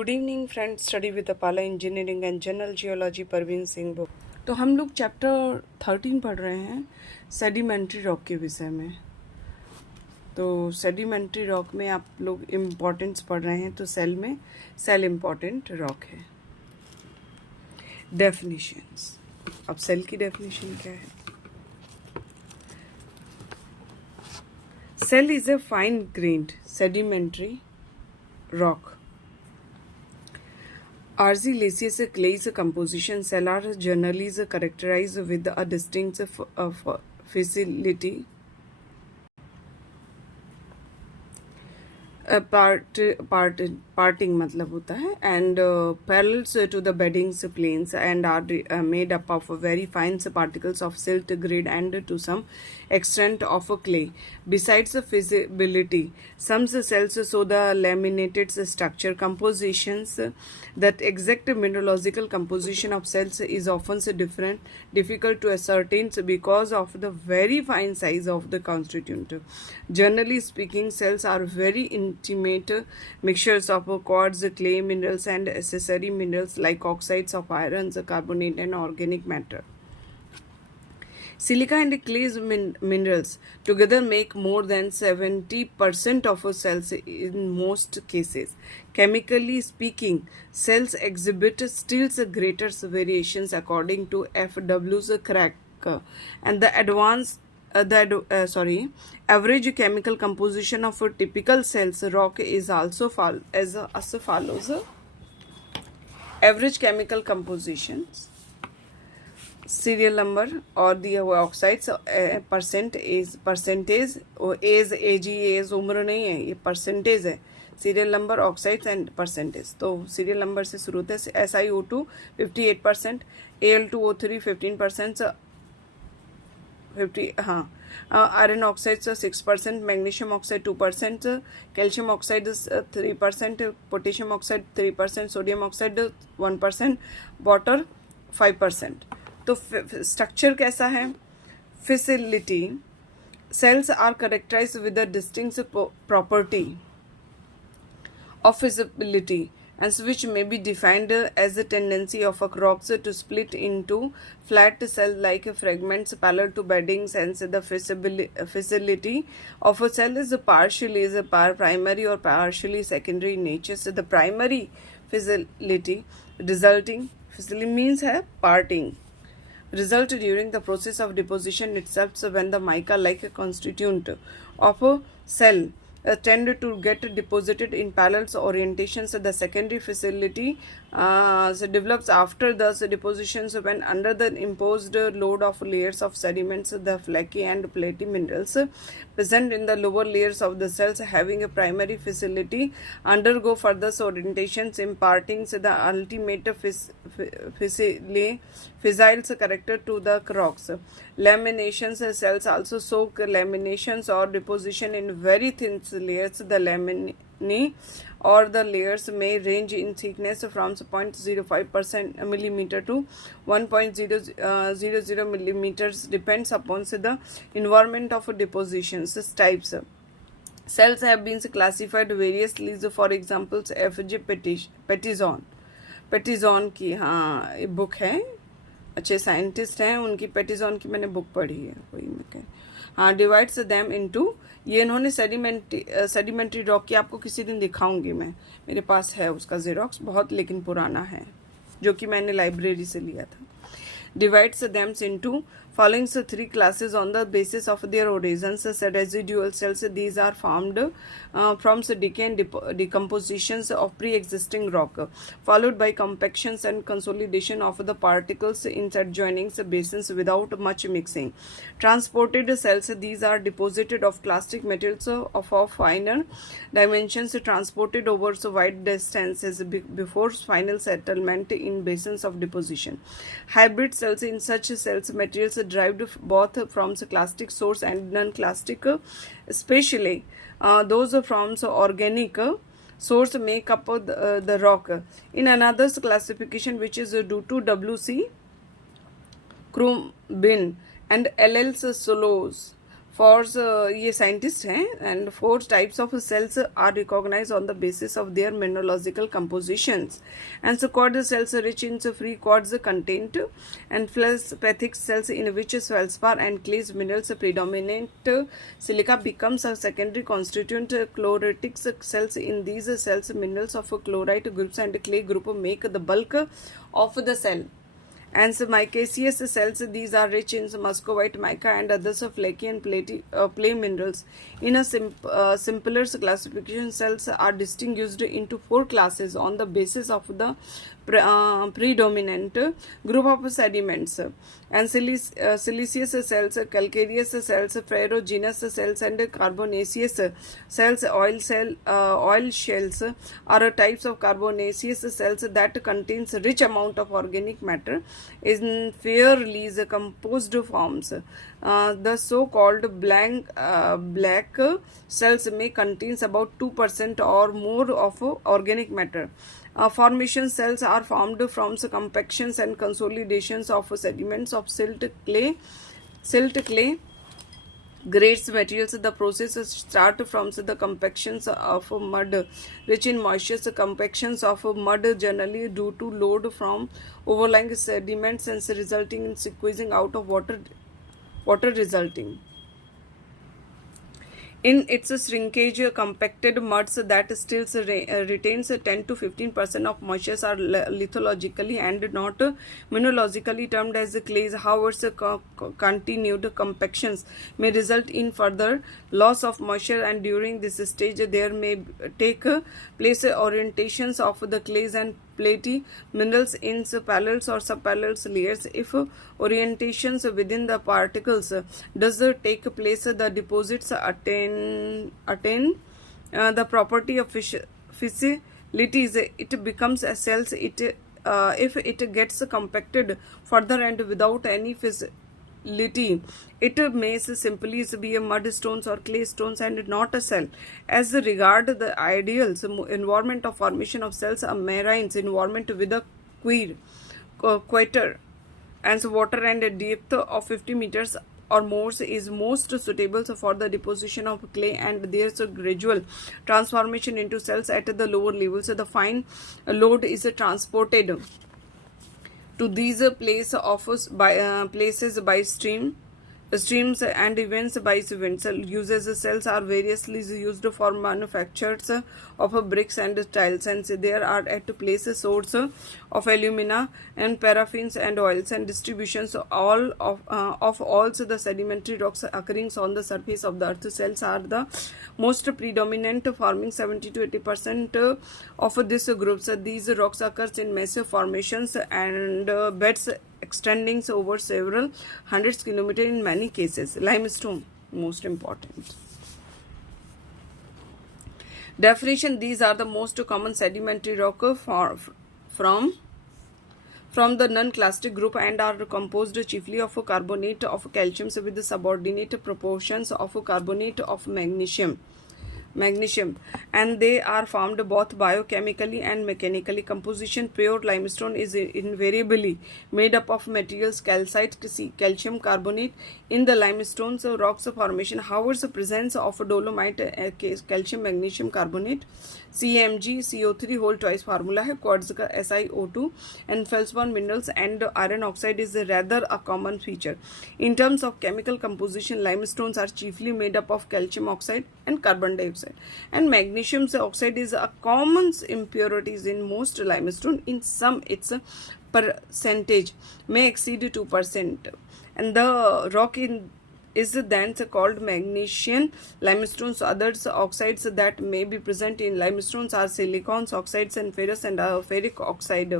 Good evening friends, study with Apala engineering and general geology Parveen Singh book. तो हम लोग chapter 13 पढ़ रहे हैं सेडिमेंट्री रॉक के विषय में। तो सेडिमेंट्री रॉक में आप लोग इम्पोर्टेंस पढ़ रहे हैं, तो सेल में सेल इम्पोर्टेंट रॉक है। डेफिनेशंस, अब सेल की डेफिनेशन क्या है? Shale is a fine grained sedimentary rock. Argillaceous clays composition cell are generally characterized with a distinct facility parting मतलब होता है and parallels to the bedding planes and are made up of very fine particles of silt grid and to some extent of clay. Besides the feasibility, some cells show the laminated structure compositions. That exact mineralogical composition of cells is often difficult to ascertain because of the very fine size of the constituent. Generally speaking, cells are very intimate mixtures of quartz, clay minerals and accessory minerals like oxides of iron, carbonate and organic matter. Silica and clay minerals together make more than 70% of cells in most cases. Chemically speaking, cells exhibit still greater variations according to FW's crack and the average chemical composition of a typical cell's rock is also as follows. Average chemical compositions, serial number or the oxides percentage age age उम्र नहीं है, ये percentage है। Serial number, oxides and percentage. तो serial number से शुरू होते हैं। SiO2 58%, Al2O3 15%, iron oxide 6%, magnesium oxide 2%, calcium oxide 3%, potassium oxide 3%, sodium oxide 1%, water 5%। तो स्ट्रक्चर कैसा है? Fissility, shales are characterized with a distinct property of feasibility and which may be defined as the tendency of a rocks to split into flat cell-like fragments parallel to beddings. Hence, the facility of a cell is partially primary or partially secondary in nature. So, the primary facility resulting facility means है parting. Result during the process of deposition itself, so when the mica-like constituent of a cell tend to get deposited in parallel orientations. The secondary facility develops after the depositions when under the imposed load of layers of sediments, the flaky and platy minerals present in the lower layers of the cells having a primary facility undergo further orientations, imparting the ultimate fissile character to the rocks. Laminations, cells also show laminations or deposition in very thin layers. The laminae or the layers may range in thickness from 0.05% millimeter to 1.000 millimeters, depends upon the environment of depositions types. Cells have been classified variously. For example, F.J. पेटिजॉन की book है, अच्छे scientist हैं, उनकी पेटिजॉन की मैंने book पढ़ी है, वही मैं कह डिवाइड्स देम इनटू। ये इन्होंने सेडिमेंट्री रॉक की आपको किसी दिन दिखाऊंगी मैं, मेरे पास है उसका जेरोक्स, बहुत लेकिन पुराना है, जो कि मैंने लाइब्रेरी से लिया था। Divides them into following three classes on the basis of their origins. Residual cells, these are formed from decay and decompositions of pre-existing rock, followed by compactions and consolidation of the particles in adjoining basins without much mixing. Transported cells, these are deposited of plastic materials of finer dimensions, transported over wide distances before final settlement in basins of deposition. Hybrid cells, in such cells materials derived both from clastic source and non-clastic, especially those from organic source make up the rock. In another classification, which is due to W.C. Crumbin and L.L. Solos, four ये scientist हैं and 4 types of shales are recognise on the basis of their mineralogical compositions and so called cells rich in free quartz content and feldspathic cells in which feldspar and clay minerals predominate. Silica becomes a secondary constituent. Chloritic cells in these cells minerals of chlorite groups and clay group make the bulk of the cell. And micaceous cells, these are rich in muscovite, mica and others flaky and clay minerals. In a simpler classification, cells are distinguished into 4 classes on the basis of the predominant group of sediments. And siliceous cells, calcareous cells, ferruginous cells and carbonaceous cells. Oil shells are types of carbonaceous cells that contains rich amount of organic matter in fairly composed forms. The so-called black cells may contains about 2% or more of organic matter. Formation cells are formed from compactions and consolidations of sediments of silt clay grades materials. The process start from the compactions of mud rich in moisture. Compactions of mud generally due to load from overlying sediments and resulting in squeezing out of water resulting in its shrinkage. Compacted muds that still retains 10 to 15% of moisture are lithologically and not mineralogically termed as clays. However, continued compactions may result in further loss of moisture, and during this stage there may take place orientations of the clays and platy minerals in parallel or subparallel layers. If orientations within the particles does take place, the deposits attain the property of facilities. It becomes a cells. If it gets compacted further and without any facility, it may simply be a mud stones or clay stones and not a cell. As regard the ideals environment of formation of cells, a marine environment with a equator and water and a depth of 50 meters or more is most suitable for the deposition of clay, and there's a gradual transformation into cells at the lower levels. The fine load is transported to these places by streams and events by events. Uses cells are variously used for manufactures of bricks and tiles, and there are at place source of alumina and paraffins and oils, and distributions all of all the sedimentary rocks occurring on the surface of the earth. Cells are the most predominant, forming 70 to 80% of these groups. These rocks occurs in massive formations and beds extending over several hundreds kilometers in many cases. Limestone, most important. Definition: these are the most common sedimentary rock from the non-clastic group and are composed chiefly of carbonate of calcium with subordinate proportions of carbonate of magnesium, and they are formed both biochemically and mechanically. Composition: pure limestone is invariably made up of materials calcite, calcium carbonate in the limestone rocks formation. However, the presence of dolomite, calcium magnesium carbonate, CMG CO3 whole twice formula है, quartz का SiO2 and feldspar minerals and iron oxide is rather a common feature. In terms of chemical composition, limestones are chiefly made up of calcium oxide and carbon dioxide, and magnesium oxide is a common impurities in most limestone. In some, its percentage may exceed 2%, and the rock is then called magnesian limestone. Others oxides that may be present in limestones are silicon oxides and ferrous and ferric oxide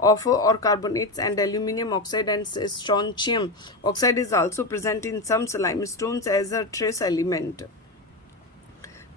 of or carbonates, and aluminium oxide and strontium oxide is also present in some limestones as a trace element.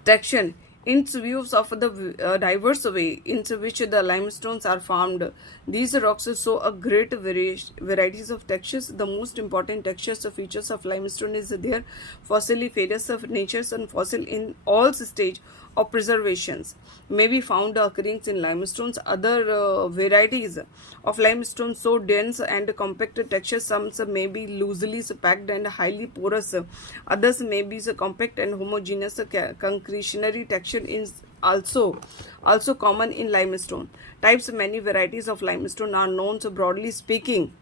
Texture: in view of the diverse way in which the limestones are formed, these rocks show a great varieties of textures. The most important textures or features of limestone is their fossiliferous natures and fossil in all stage or preservations may be found occurring in limestones. Other varieties of limestone so dense and compact texture. Some may be loosely packed and highly porous. Others may be compact and homogeneous. Concretionary texture is also common in limestone. Types. Many varieties of limestone are known. So broadly speaking,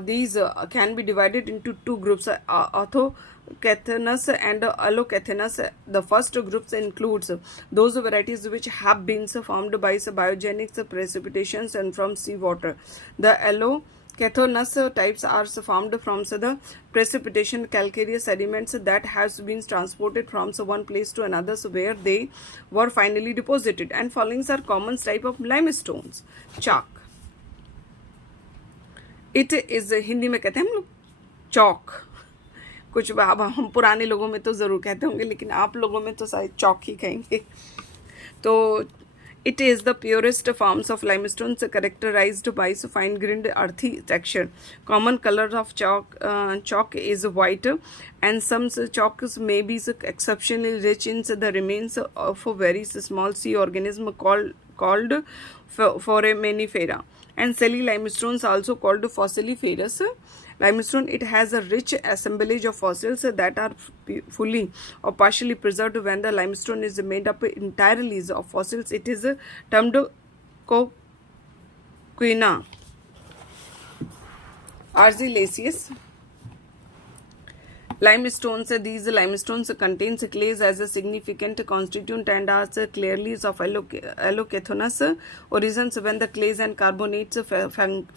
these can be divided into two groups, orthocathenous and allocathenous. The first group includes those varieties which have been formed by biogenic precipitations and from seawater. The allocathenous types are formed from the precipitation calcareous sediments that has been transported from one place to another where they were finally deposited. And following are common type of limestones. Chalk. It is Hindi में कहते हैं हम लोग चौक. कुछ अब हम पुराने लोगों में तो ज़रूर कहते होंगे, लेकिन आप लोगों में तो शायद चौक ही कहेंगे. तो it is the purest forms of limestone characterized by fine grained earthy texture. Common color of chalk is white, and some chalks may be exceptionally rich in the remains of a very small sea organism called foraminifera. And silly limestones also called fossiliferous limestone. It has a rich assemblage of fossils that are fully or partially preserved. When the limestone is made up entirely of fossils, it is termed coquina. Argillaceous limestones. These limestones contain clays as a significant constituent and are clearly of allocathenous origins. When the clays and carbonates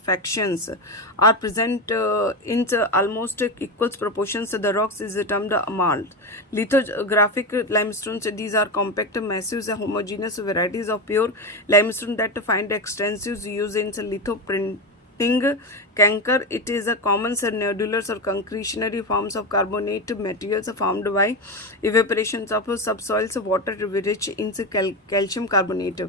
fractions are present in almost equal proportions, the rocks is termed A.M.I.E. Lithographic limestones. These are compact, massive, homogeneous varieties of pure limestone that find extensive use in lithoprinting. Canker. It is a common nodular or concretionary forms of carbonate materials formed by evaporations of subsoils, water rich in calcium carbonate.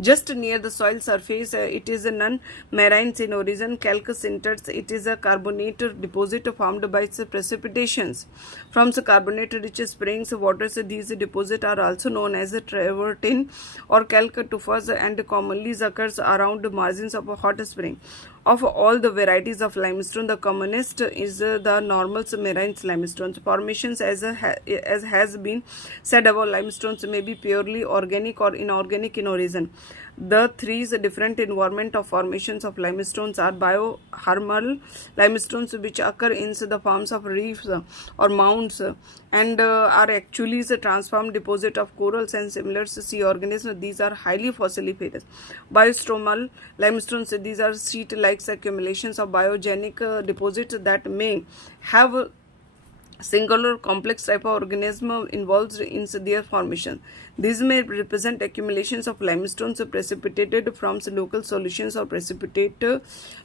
Just near the soil surface, it is a non-marine in origin. Calc sinters. It is a carbonate deposit formed by precipitations from carbonate-rich springs waters. These deposits are also known as travertine or calc tufas and commonly occurs around margins of a hot spring. Of all the varieties of limestone, the commonest is the normal marine limestone. Formations, as has been said above, limestones may be purely organic or inorganic in origin. The three different environment of formations of limestones are biothermal limestones, which occur in the forms of reefs or mounds and are actually the transformed deposit of corals and similar sea organisms. These are highly fossiliferous. Biostromal limestones. These are sheet-like accumulations of biogenic deposits that may have single or complex type of organism involved in their formation. These may represent accumulations of limestones precipitated from local solutions or precipitate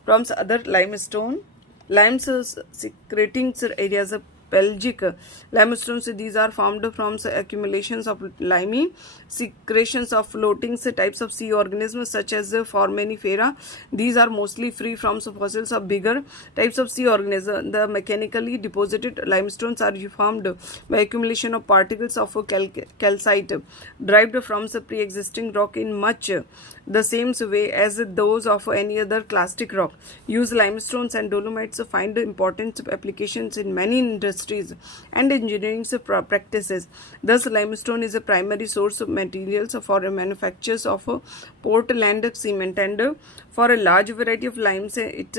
from other limestone. Limes secreting areas of pelagic limestones. These are formed from accumulations of limey secretions of floating types of sea organisms such as foraminifera. These are mostly free from fossils of bigger types of sea organisms. The mechanically deposited limestones are formed by accumulation of particles of calcite derived from the pre-existing rock in much the same way as those of any other clastic rock. Use limestones and dolomites find important applications in many industries and engineering practices. Thus, limestone is a primary source of materials for manufactures of Portland cement, and for a large variety of limes, it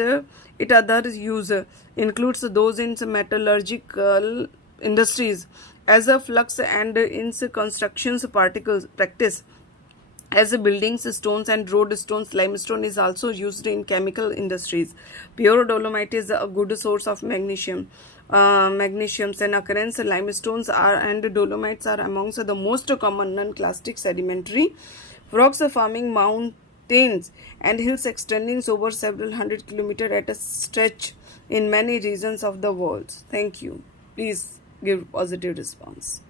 other use includes those in metallurgical industries as a flux and in constructions particles practice. As buildings, stones and road stones, limestone is also used in chemical industries. Pure dolomite is a good source of magnesium. Magnesiums and occurrence limestones and dolomites are amongst the most common non-clastic sedimentary rocks forming mountains and hills extending over several hundred kilometers at a stretch in many regions of the world. Thank you. Please give positive response.